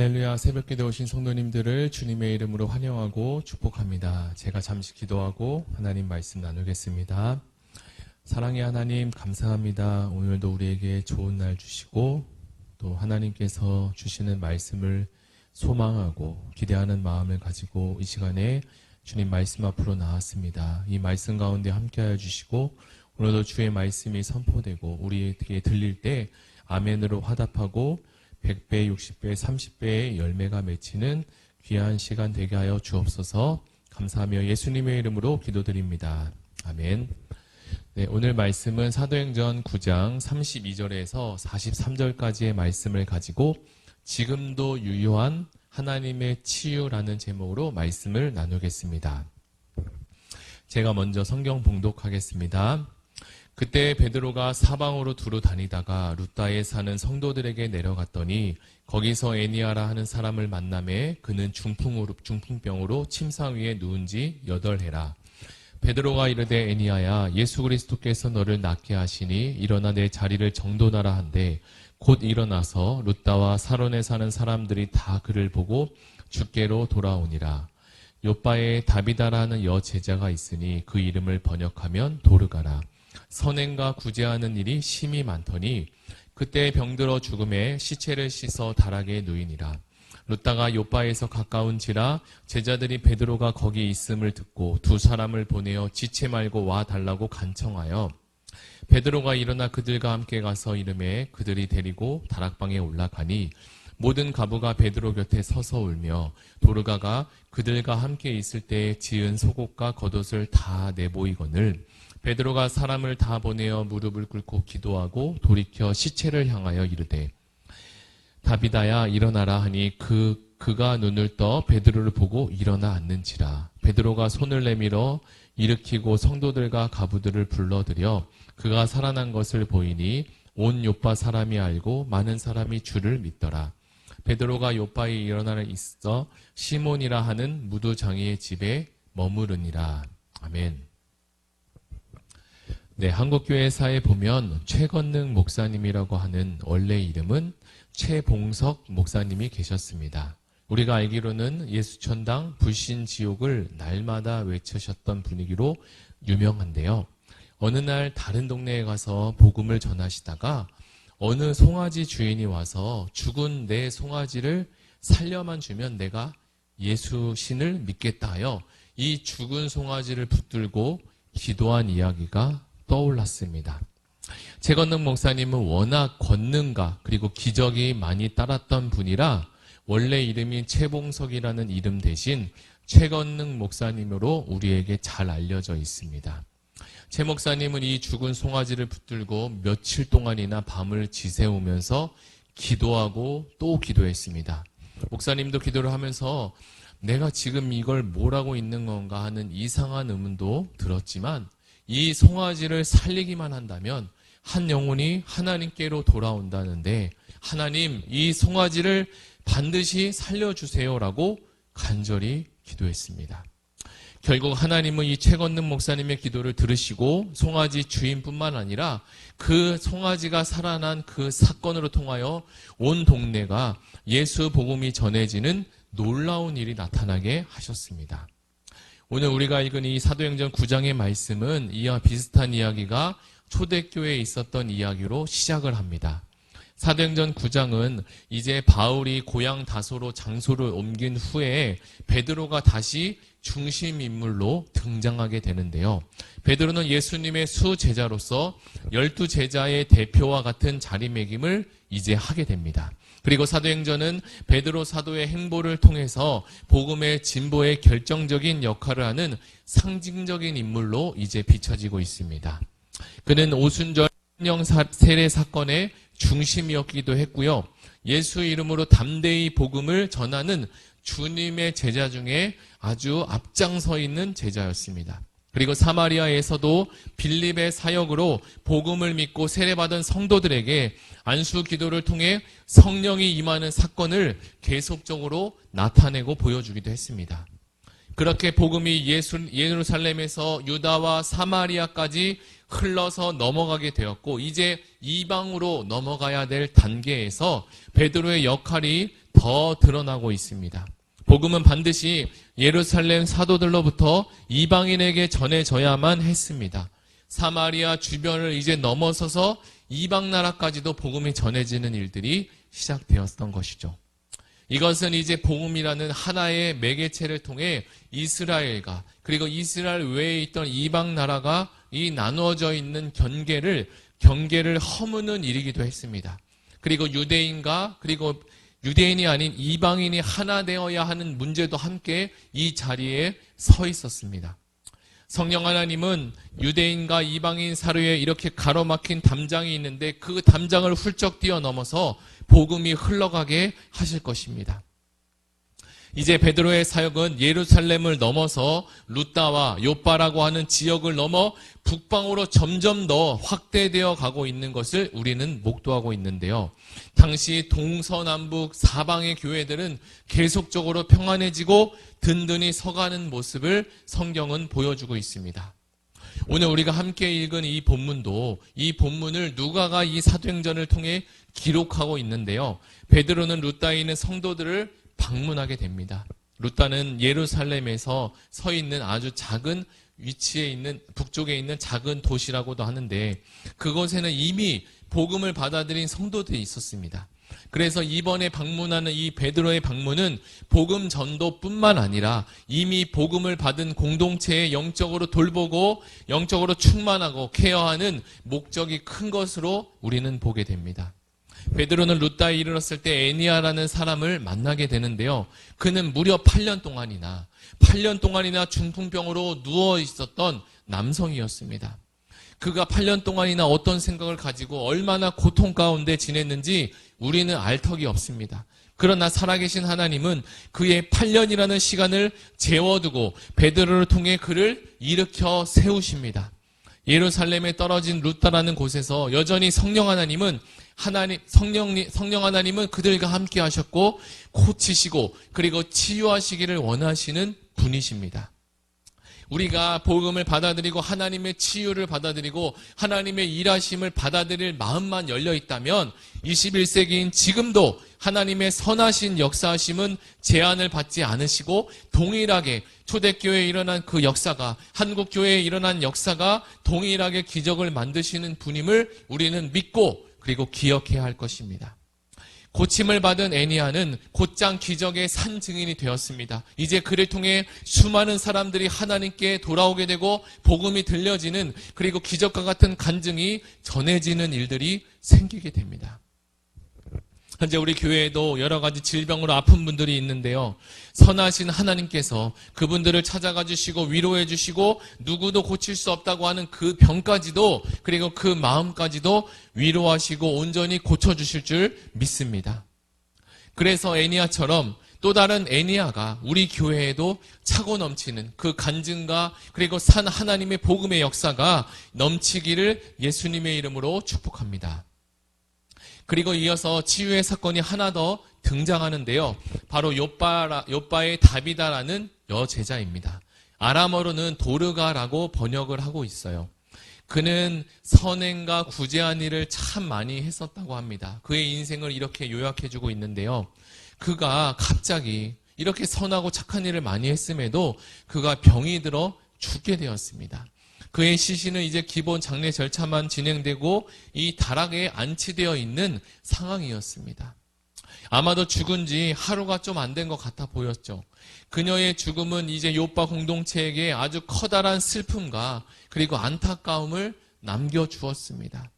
할렐루야. 새벽기도 오신 성도님들을 주님의 이름으로 환영하고 축복합니다. 제가 잠시 기도하고 하나님 말씀 나누겠습니다. 사랑의 하나님 감사합니다. 오늘도 우리에게 좋은 날 주시고 또 하나님께서 주시는 말씀을 소망하고 기대하는 마음을 가지고 이 시간에 주님 말씀 앞으로 나왔습니다. 이 말씀 가운데 함께하여 주시고 오늘도 주의 말씀이 선포되고 우리에게 들릴 때 아멘으로 화답하고 100배, 60배, 30배의 열매가 맺히는 귀한 시간 되게 하여 주옵소서. 감사하며 예수님의 이름으로 기도드립니다. 아멘. 네, 오늘 말씀은 사도행전 9장 32절에서 43절까지의 말씀을 가지고 지금도 유효한 하나님의 치유라는 제목으로 말씀을 나누겠습니다. 제가 먼저 성경 봉독하겠습니다. 그때 베드로가 사방으로 두루 다니다가 루다에 사는 성도들에게 내려갔더니 거기서 에니아라 하는 사람을 만나매 그는 중풍병으로 침상 위에 누운 지 8해라. 베드로가 이르되 에니아야 예수 그리스도께서 너를 낫게 하시니 일어나 내 자리를 정돈하라 한데 곧 일어나서 루다와 사론에 사는 사람들이 다 그를 보고 주께로 돌아오니라. 요바에 다비다라 하는 여제자가 있으니 그 이름을 번역하면 도르가라. 선행과 구제하는 일이 심히 많더니 그때 병들어 죽음에 시체를 씻어 다락에 누이니라. 루다가 요바에서 가까운지라 제자들이 베드로가 거기 있음을 듣고 두 사람을 보내어 지체 말고 와 달라고 간청하여 베드로가 일어나 그들과 함께 가서 이르매 그들이 데리고 다락방에 올라가니 모든 가부가 베드로 곁에 서서 울며 도르가가 그들과 함께 있을 때에 지은 속옷과 겉옷을 다 내보이거늘 베드로가 사람을 다 보내어 무릎을 꿇고 기도하고 돌이켜 시체를 향하여 이르되 다비다야 일어나라 하니 그가 눈을 떠 베드로를 보고 일어나 앉는지라. 베드로가 손을 내밀어 일으키고 성도들과 가부들을 불러들여 그가 살아난 것을 보이니 온 요파 사람이 알고 많은 사람이 주를 믿더라. 베드로가 요파에 일어나 있어 시몬이라 하는 무두장이의 집에 머무르니라. 아멘. 네, 한국교회사에 보면 최건능 목사님이라고 하는 원래 이름은 최봉석 목사님이 계셨습니다. 우리가 알기로는 예수천당 불신지옥을 날마다 외치셨던 분위기로 유명한데요. 어느 날 다른 동네에 가서 복음을 전하시다가 어느 송아지 주인이 와서 죽은 내 송아지를 살려만 주면 내가 예수 신을 믿겠다 하여 이 죽은 송아지를 붙들고 기도한 이야기가 떠올랐습니다. 최건능 목사님은 워낙 권능가 그리고 기적이 많이 따랐던 분이라 원래 이름이 최봉석이라는 이름 대신 최건능 목사님으로 우리에게 잘 알려져 있습니다. 최 목사님은 이 죽은 송아지를 붙들고 며칠 동안이나 밤을 지새우면서 기도하고 또 기도했습니다. 목사님도 기도를 하면서 내가 지금 이걸 뭐라고 있는 건가 하는 이상한 의문도 들었지만 이 송아지를 살리기만 한다면 한 영혼이 하나님께로 돌아온다는데 하나님 이 송아지를 반드시 살려주세요라고 간절히 기도했습니다. 결국 하나님은 이 최건능 목사님의 기도를 들으시고 송아지 주인뿐만 아니라 그 송아지가 살아난 그 사건으로 통하여 온 동네가 예수 복음이 전해지는 놀라운 일이 나타나게 하셨습니다. 오늘 우리가 읽은 이 사도행전 9장의 말씀은 이와 비슷한 이야기가 초대교회에 있었던 이야기로 시작을 합니다. 사도행전 9장은 이제 바울이 고향 다소로 장소를 옮긴 후에 베드로가 다시 중심 인물로 등장하게 되는데요. 베드로는 예수님의 수제자로서 12제자의 대표와 같은 자리매김을 이제 하게 됩니다. 그리고 사도행전은 베드로 사도의 행보를 통해서 복음의 진보에 결정적인 역할을 하는 상징적인 인물로 이제 비춰지고 있습니다. 그는 오순절 성령 세례 사건의 중심이었기도 했고요. 예수 이름으로 담대히 복음을 전하는 주님의 제자 중에 아주 앞장서 있는 제자였습니다. 그리고 사마리아에서도 빌립의 사역으로 복음을 믿고 세례받은 성도들에게 안수 기도를 통해 성령이 임하는 사건을 계속적으로 나타내고 보여주기도 했습니다. 그렇게 복음이 예루살렘에서 유다와 사마리아까지 흘러서 넘어가게 되었고 이제 이방으로 넘어가야 될 단계에서 베드로의 역할이 더 드러나고 있습니다. 복음은 반드시 예루살렘 사도들로부터 이방인에게 전해져야만 했습니다. 사마리아 주변을 이제 넘어서서 이방 나라까지도 복음이 전해지는 일들이 시작되었던 것이죠. 이것은 이제 복음이라는 하나의 매개체를 통해 이스라엘과 그리고 이스라엘 외에 있던 이방 나라가 이 나누어져 있는 경계를 허무는 일이기도 했습니다. 그리고 유대인과 그리고 유대인이 아닌 이방인이 하나 되어야 하는 문제도 함께 이 자리에 서 있었습니다. 성령 하나님은 유대인과 이방인 사이에 이렇게 가로막힌 담장이 있는데 그 담장을 훌쩍 뛰어넘어서 복음이 흘러가게 하실 것입니다. 이제 베드로의 사역은 예루살렘을 넘어서 루다와 욥바라고 하는 지역을 넘어 북방으로 점점 더 확대되어 가고 있는 것을 우리는 목도하고 있는데요. 당시 동서남북 사방의 교회들은 계속적으로 평안해지고 든든히 서가는 모습을 성경은 보여주고 있습니다. 오늘 우리가 함께 읽은 이 본문도 이 본문을 누가가 이 사도행전을 통해 기록하고 있는데요. 베드로는 루다에 있는 성도들을 방문하게 됩니다. 루다는 예루살렘에서 서 있는 아주 작은 위치에 있는 북쪽에 있는 작은 도시라고도 하는데 그곳에는 이미 복음을 받아들인 성도들이 있었습니다. 그래서 이번에 방문하는 이 베드로의 방문은 복음 전도뿐만 아니라 이미 복음을 받은 공동체에 영적으로 돌보고 영적으로 충만하고 케어하는 목적이 큰 것으로 우리는 보게 됩니다. 베드로는 루다에 이르렀을 때 애니아라는 사람을 만나게 되는데요. 그는 무려 8년 동안이나 중풍병으로 누워 있었던 남성이었습니다. 그가 8년 동안이나 어떤 생각을 가지고 얼마나 고통 가운데 지냈는지 우리는 알 턱이 없습니다. 그러나 살아계신 하나님은 그의 8년이라는 시간을 재워두고 베드로를 통해 그를 일으켜 세우십니다. 예루살렘에 떨어진 루다라는 곳에서 여전히 성령 하나님은 그들과 함께 하셨고 고치시고 그리고 치유하시기를 원하시는 분이십니다. 우리가 복음을 받아들이고 하나님의 치유를 받아들이고 하나님의 일하심을 받아들일 마음만 열려 있다면 21세기인 지금도 하나님의 선하신 역사하심은 제한을 받지 않으시고 동일하게 초대교회에 일어난 그 역사가 한국교회에 일어난 역사가 동일하게 기적을 만드시는 분임을 우리는 믿고 그리고 기억해야 할 것입니다. 고침을 받은 애니아는 곧장 기적의 산 증인이 되었습니다. 이제 그를 통해 수많은 사람들이 하나님께 돌아오게 되고 복음이 들려지는 그리고 기적과 같은 간증이 전해지는 일들이 생기게 됩니다. 현재 우리 교회에도 여러 가지 질병으로 아픈 분들이 있는데요. 선하신 하나님께서 그분들을 찾아가 주시고 위로해 주시고 누구도 고칠 수 없다고 하는 그 병까지도 그리고 그 마음까지도 위로하시고 온전히 고쳐주실 줄 믿습니다. 그래서 애니아처럼 또 다른 애니아가 우리 교회에도 차고 넘치는 그 간증과 그리고 산 하나님의 복음의 역사가 넘치기를 예수님의 이름으로 축복합니다. 그리고 이어서 치유의 사건이 하나 더 등장하는데요. 바로 욥바의 다비다라는 여제자입니다. 아람어로는 도르가라고 번역을 하고 있어요. 그는 선행과 구제한 일을 참 많이 했었다고 합니다. 그의 인생을 이렇게 요약해주고 있는데요. 그가 갑자기 이렇게 선하고 착한 일을 많이 했음에도 그가 병이 들어 죽게 되었습니다. 그의 시신은 이제 기본 장례 절차만 진행되고 이 다락에 안치되어 있는 상황이었습니다. 아마도 죽은 지 하루가 좀 안 된 것 같아 보였죠. 그녀의 죽음은 이제 욥바 공동체에게 아주 커다란 슬픔과 그리고 안타까움을 남겨주었습니다.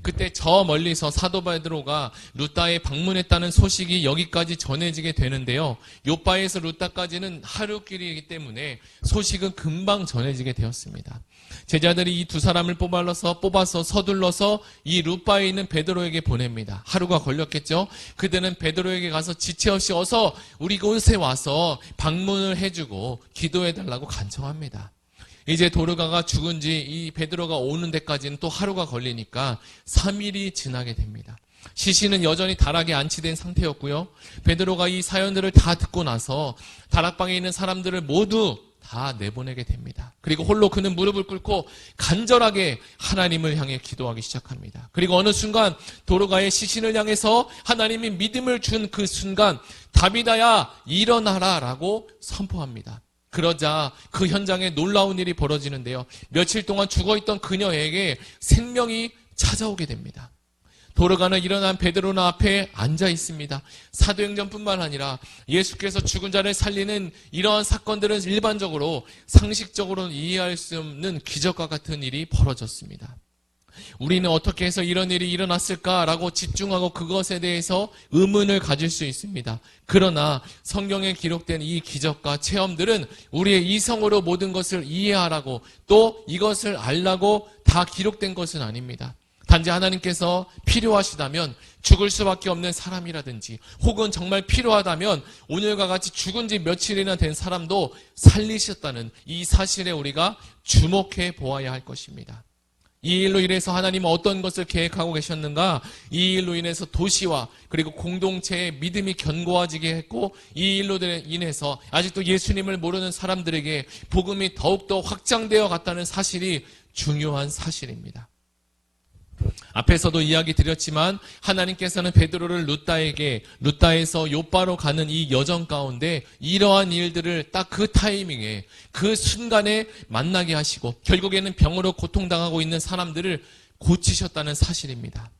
그때 저 멀리서 사도 베드로가 루다에 방문했다는 소식이 여기까지 전해지게 되는데요. 욥바에서 루다까지는 하루길이기 때문에 소식은 금방 전해지게 되었습니다. 제자들이 이 두 사람을 뽑아서 서둘러서 이 루바에 있는 베드로에게 보냅니다. 하루가 걸렸겠죠. 그들은 베드로에게 가서 지체 없이 어서 우리 곳에 와서 방문을 해주고 기도해달라고 간청합니다. 이제 도르가가 죽은 지 이 베드로가 오는 데까지는 또 하루가 걸리니까 3일이 지나게 됩니다. 시신은 여전히 다락에 안치된 상태였고요. 베드로가 이 사연들을 다 듣고 나서 다락방에 있는 사람들을 모두 다 내보내게 됩니다. 그리고 홀로 그는 무릎을 꿇고 간절하게 하나님을 향해 기도하기 시작합니다. 그리고 어느 순간 도르가의 시신을 향해서 하나님이 믿음을 준 그 순간 다비다야 일어나라 라고 선포합니다. 그러자 그 현장에 놀라운 일이 벌어지는데요. 며칠 동안 죽어있던 그녀에게 생명이 찾아오게 됩니다. 도르가는 일어난 베드로나 앞에 앉아 있습니다. 사도행전뿐만 아니라 예수께서 죽은 자를 살리는 이러한 사건들은 일반적으로 상식적으로 이해할 수 없는 기적과 같은 일이 벌어졌습니다. 우리는 어떻게 해서 이런 일이 일어났을까라고 집중하고 그것에 대해서 의문을 가질 수 있습니다. 그러나 성경에 기록된 이 기적과 체험들은 우리의 이성으로 모든 것을 이해하라고 또 이것을 알라고 다 기록된 것은 아닙니다. 단지 하나님께서 필요하시다면 죽을 수밖에 없는 사람이라든지 혹은 정말 필요하다면 오늘과 같이 죽은 지 며칠이나 된 사람도 살리셨다는 이 사실에 우리가 주목해 보아야 할 것입니다. 이 일로 인해서 하나님은 어떤 것을 계획하고 계셨는가? 이 일로 인해서 도시와 그리고 공동체의 믿음이 견고해지게 했고 이 일로 인해서 아직도 예수님을 모르는 사람들에게 복음이 더욱더 확장되어 갔다는 사실이 중요한 사실입니다. 앞에서도 이야기 드렸지만 하나님께서는 베드로를 루다에서 요바로 가는 이 여정 가운데 이러한 일들을 딱 그 타이밍에 그 순간에 만나게 하시고 결국에는 병으로 고통당하고 있는 사람들을 고치셨다는 사실입니다.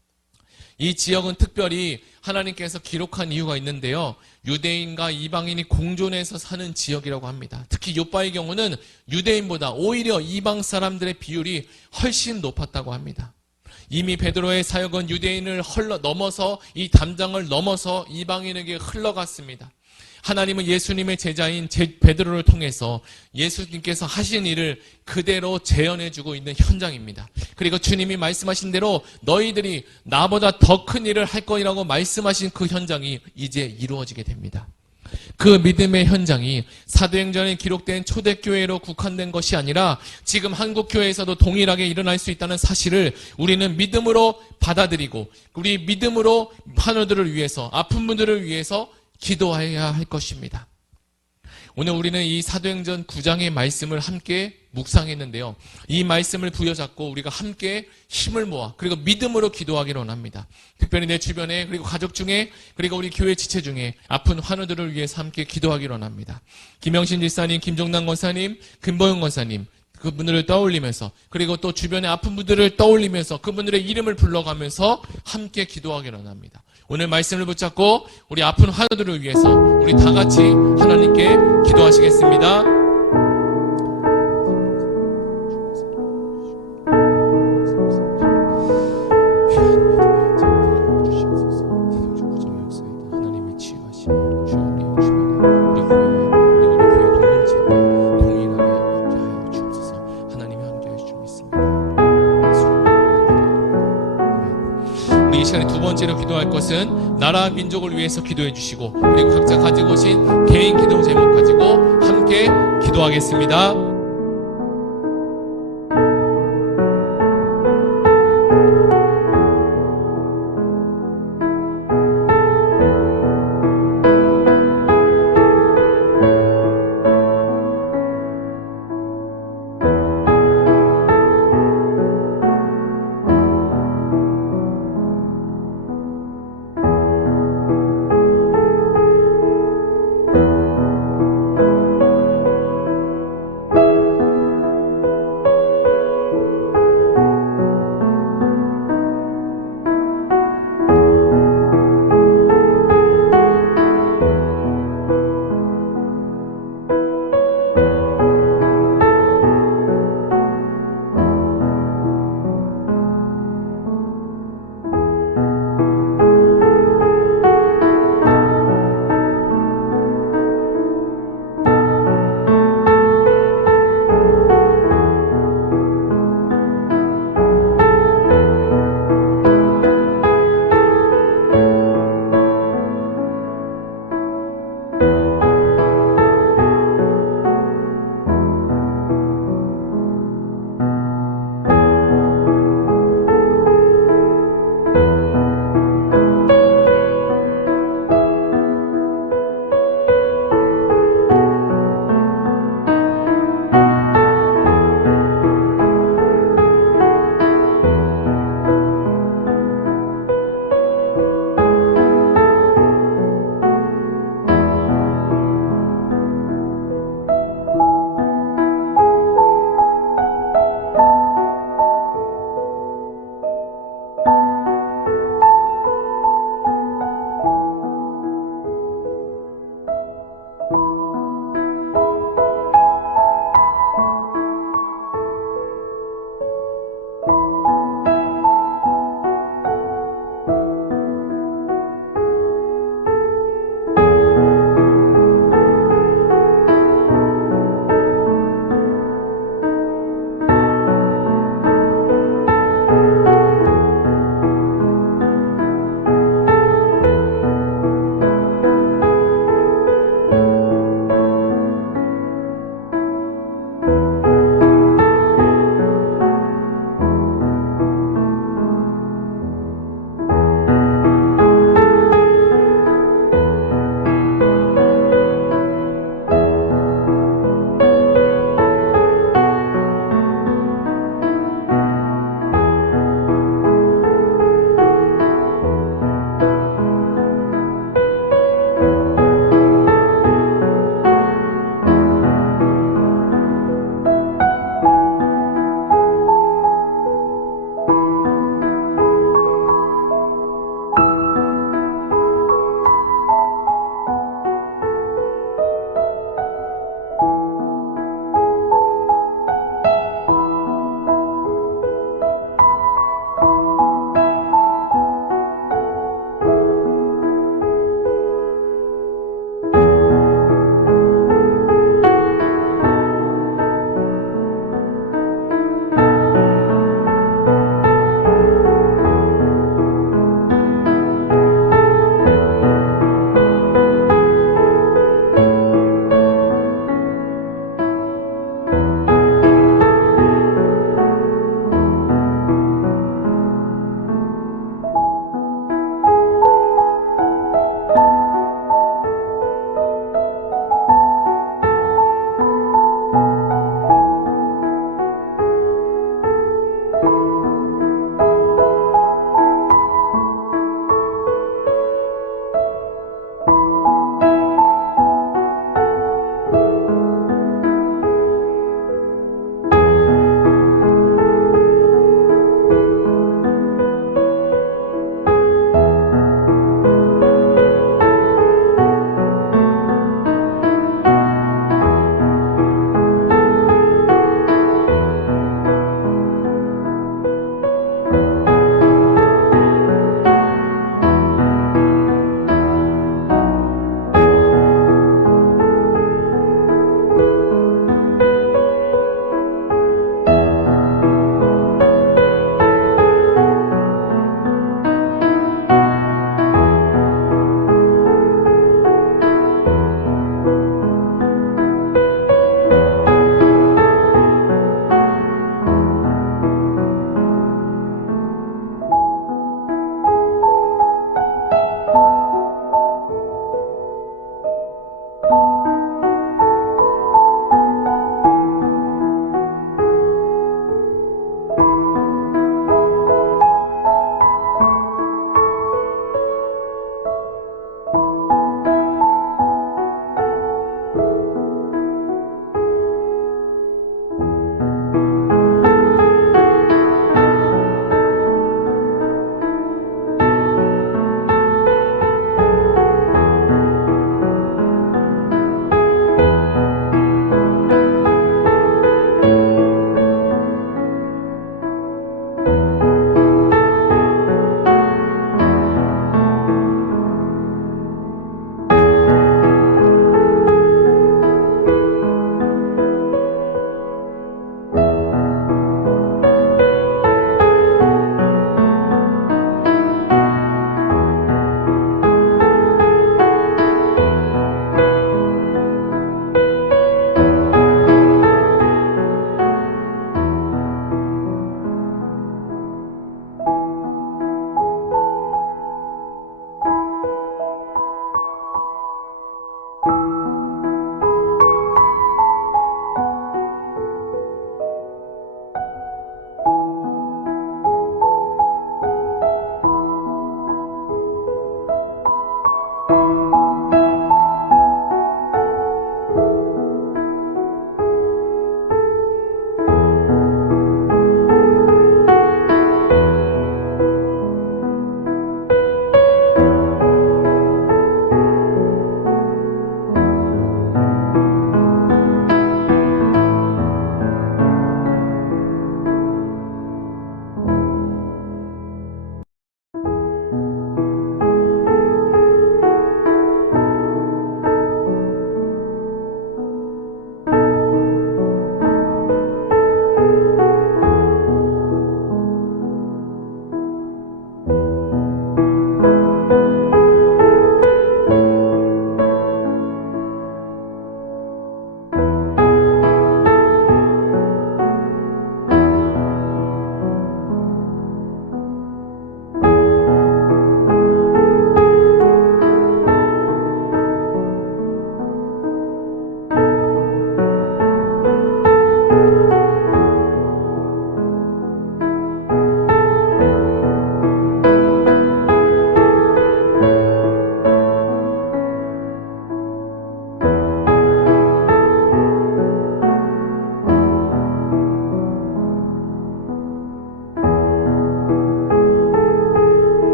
이 지역은 특별히 하나님께서 기록한 이유가 있는데요. 유대인과 이방인이 공존해서 사는 지역이라고 합니다. 특히 요바의 경우는 유대인보다 오히려 이방 사람들의 비율이 훨씬 높았다고 합니다. 이미 베드로의 사역은 유대인을 넘어서 이 담장을 넘어서 이방인에게 흘러갔습니다. 하나님은 예수님의 제자인 베드로를 통해서 예수님께서 하신 일을 그대로 재현해주고 있는 현장입니다. 그리고 주님이 말씀하신 대로 너희들이 나보다 더 큰 일을 할 거라고 말씀하신 그 현장이 이제 이루어지게 됩니다. 그 믿음의 현장이 사도행전에 기록된 초대교회로 국한된 것이 아니라 지금 한국교회에서도 동일하게 일어날 수 있다는 사실을 우리는 믿음으로 받아들이고 우리 믿음으로 환우들을 위해서 아픈 분들을 위해서 기도해야 할 것입니다. 오늘 우리는 이 사도행전 9장의 말씀을 함께 묵상했는데요. 이 말씀을 부여잡고 우리가 함께 힘을 모아 그리고 믿음으로 기도하기를 원합니다. 특별히 내 주변에 그리고 가족 중에 그리고 우리 교회 지체 중에 아픈 환우들을 위해서 함께 기도하기를 원합니다. 김영신 집사님, 김종남 권사님, 금보영 권사님 그분들을 떠올리면서 그리고 또 주변에 아픈 분들을 떠올리면서 그분들의 이름을 불러가면서 함께 기도하기를 원합니다. 오늘 말씀을 붙잡고 우리 아픈 환우들을 위해서 우리 다 같이 하나님께 기도하시겠습니다. 이 시간에 두 번째로 기도할 것은 나라 민족을 위해서 기도해 주시고 그리고 각자 가지고 오신 개인 기도 제목 가지고 함께 기도하겠습니다.